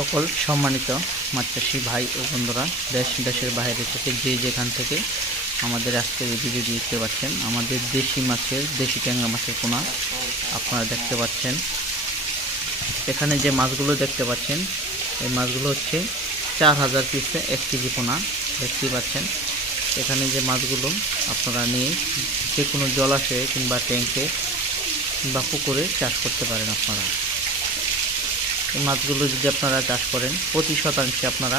সকল সম্মানিত মাছ চাষি ভাই ও বন্ধুরা, দেশের বাইরে থেকে যে যেখান থেকে আমাদের আজকের এই ভিডিও দেখতে পাচ্ছেন, আমাদের দেশি ট্যাংরা মাছের পোনা আপনারা দেখতে পাচ্ছেন। এখানে যে মাছগুলো দেখতে পাচ্ছেন, এই মাছগুলো হচ্ছে 4000 পিসে 1 কেজি পোনা দেখতে পাচ্ছেন। এখানে যে মাছগুলো আপনারা নিয়ে যে কোনো জলাশয়ে কিংবা ট্যাঙ্কে কিংবা পুকুরে চাষ করতে পারেন। আপনারা এই মাছগুলো যদি আপনারা চাষ করেন, প্রতি শতাংশে আপনারা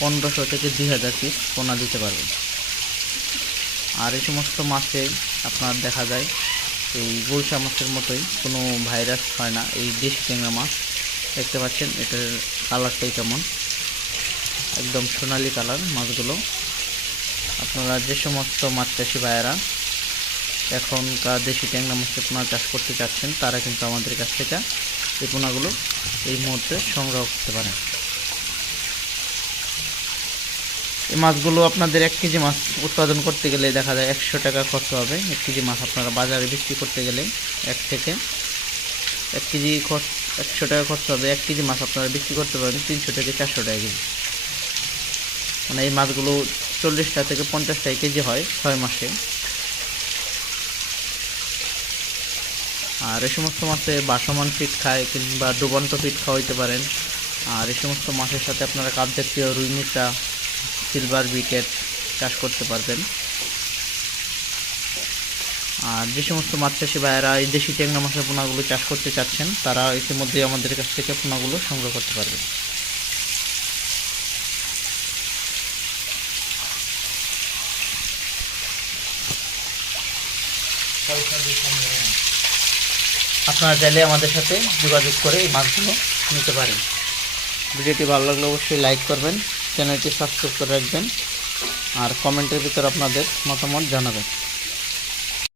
1500 থেকে 2000 পিস পোনা দিতে পারবেন। আর এই সমস্ত মাছে আপনার দেখা যায় এই গুলশা মাছের মতোই কোনো ভাইরাস হয় না। এই দেশি ট্যাংরা মাছ দেখতে পাচ্ছেন, এটার কালারটাই কেমন, একদম সোনালি কালার মাছগুলো। আপনারা যে সমস্ত মাছ চাষি ভাইয়েরা এখনকার দেশি ট্যাংরা মাছের পোনা চাষ করতে চাচ্ছেন, তারা কিন্তু আমাদের কাছ থেকে এই পোনাগুলো এই মুহূর্তে সংগ্রহ করতে পারেন। এই মাছগুলো আপনাদের 1 কেজি মাছ উৎপাদন করতে গেলে দেখা যায় 100 টাকা খরচ হবে। 1 কেজি মাছ আপনারা বাজারে বিক্রি করতে গেলে 1 কেজি 100 টাকা খরচ হবে। 1 কেজি মাছ আপনারা বিক্রি করতে পারবেন 300 থেকে 400 টাকা কেজি। মানে এই মাছগুলো 40টা থেকে 50টা কেজি হয় 6 মাসে। আর এই সমস্ত মাছে বাসমান ফিট খায় কিংবা ডুবন্ত ফিট খাওয়াইতে পারেন। আর এই সমস্ত মাছের সাথে আপনারা কাপ জাতীয় রুই মিচা, সিলভার বিকেট চাষ করতে পারবেন। আর যে সমস্ত মাছ চাষি ভাইয়েরা এই দেশি ট্যাংরা মাছের পোনাগুলো চাষ করতে চাচ্ছেন, তারা ইতিমধ্যেই আমাদের কাছ থেকে পোনাগুলো সংগ্রহ করতে পারবেন। আপনারা চাইলে আমাদের সাথে যোগাযোগ করে এই মাছগুলো নিতে পারেন। ভিডিওটি ভালো লাগলে অবশ্যই লাইক করবেন, চ্যানেলটি সাবস্ক্রাইব করে রাখবেন আর কমেন্টের ভিতরে আপনাদের মতামত জানাবেন।